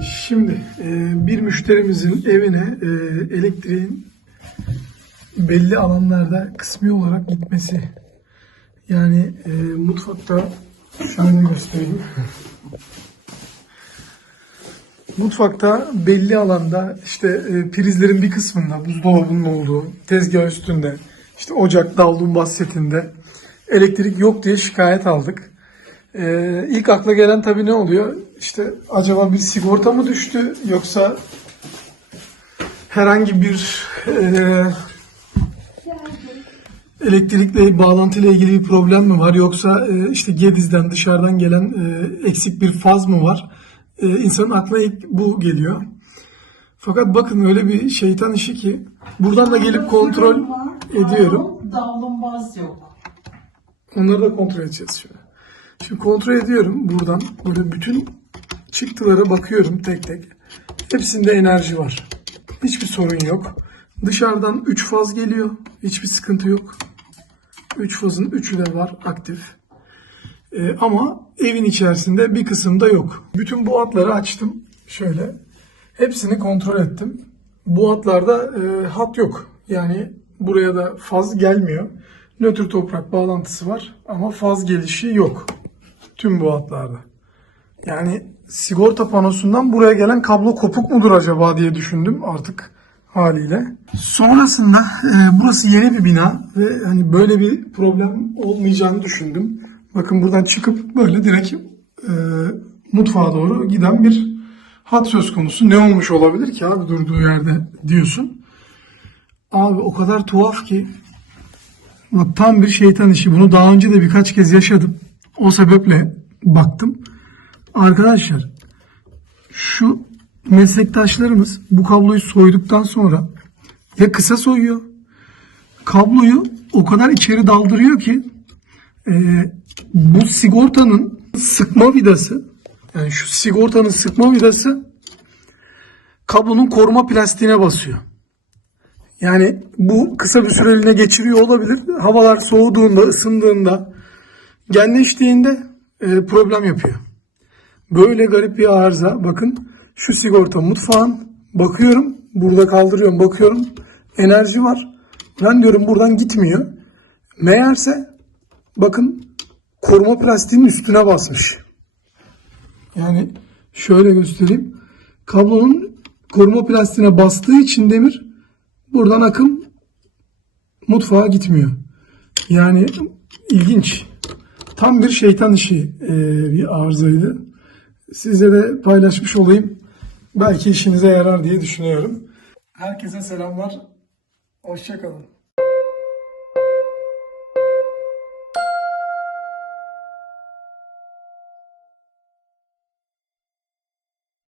Şimdi e, bir müşterimizin evine e, elektriğin belli alanlarda kısmi olarak gitmesi. Yani e, mutfakta şöyle göstereyim. Mutfakta belli alanda işte prizlerin bir kısmında buzdolabının olduğu tezgah üstünde işte ocak davlumbaz setinde elektrik yok diye şikayet aldık. Ee, ilk akla gelen tabii ne oluyor? İşte acaba bir sigorta mı düştü yoksa herhangi bir e, elektrikle bağlantıyla ilgili bir problem mi var yoksa e, işte Gediz'den dışarıdan gelen e, eksik bir faz mı var? E, insanın aklına ilk bu geliyor. Fakat bakın öyle bir şeytan işi ki buradan da gelip kontrol ediyorum. Davlumbaz yok. Onları da kontrol edeceğiz şimdi. Şimdi kontrol ediyorum buradan. Böyle bütün çıktılara bakıyorum tek tek. Hepsinde enerji var. Hiçbir sorun yok. Dışarıdan 3 faz geliyor. Hiçbir sıkıntı yok. 3 fazın 3'ü de var aktif. Ee, ama evin içerisinde bir kısımda yok. Bütün bu hatları açtım. Şöyle. Hepsini kontrol ettim. Bu hatlarda e, hat yok. Yani buraya da faz gelmiyor. Nötr toprak bağlantısı var ama faz gelişi yok. Tüm bu hatlarda. Yani sigorta panosundan buraya gelen kablo kopuk mudur acaba diye düşündüm artık haliyle. Sonrasında e, burası yeni bir bina ve hani böyle bir problem olmayacağını düşündüm. Bakın buradan çıkıp böyle direkt e, mutfağa doğru giden bir hat söz konusu. Ne olmuş olabilir ki abi durduğu yerde diyorsun. Abi o kadar tuhaf ki Bak tam bir şeytan işi. Bunu daha önce de birkaç kez yaşadım. O sebeple baktım. Arkadaşlar şu meslektaşlarımız bu kabloyu soyduktan sonra ya kısa soyuyor kabloyu o kadar içeri daldırıyor ki e, bu sigortanın sıkma vidası yani şu sigortanın sıkma vidası kablonun koruma plastiğine basıyor. Yani bu kısa bir süreliğine geçiriyor olabilir. Havalar soğuduğunda, ısındığında, genleştiğinde e, problem yapıyor. Böyle garip bir arıza. Bakın şu sigorta mutfağın. Bakıyorum. Burada kaldırıyorum. Bakıyorum. Enerji var. Ben diyorum buradan gitmiyor. Meğerse bakın koruma plastiğinin üstüne basmış. Yani şöyle göstereyim. Kablonun koruma plastiğine bastığı için demir Buradan akım mutfağa gitmiyor. Yani ilginç. Tam bir şeytan işi e, bir arızaydı. Size de paylaşmış olayım. Belki işinize yarar diye düşünüyorum. Herkese selamlar. Hoşçakalın.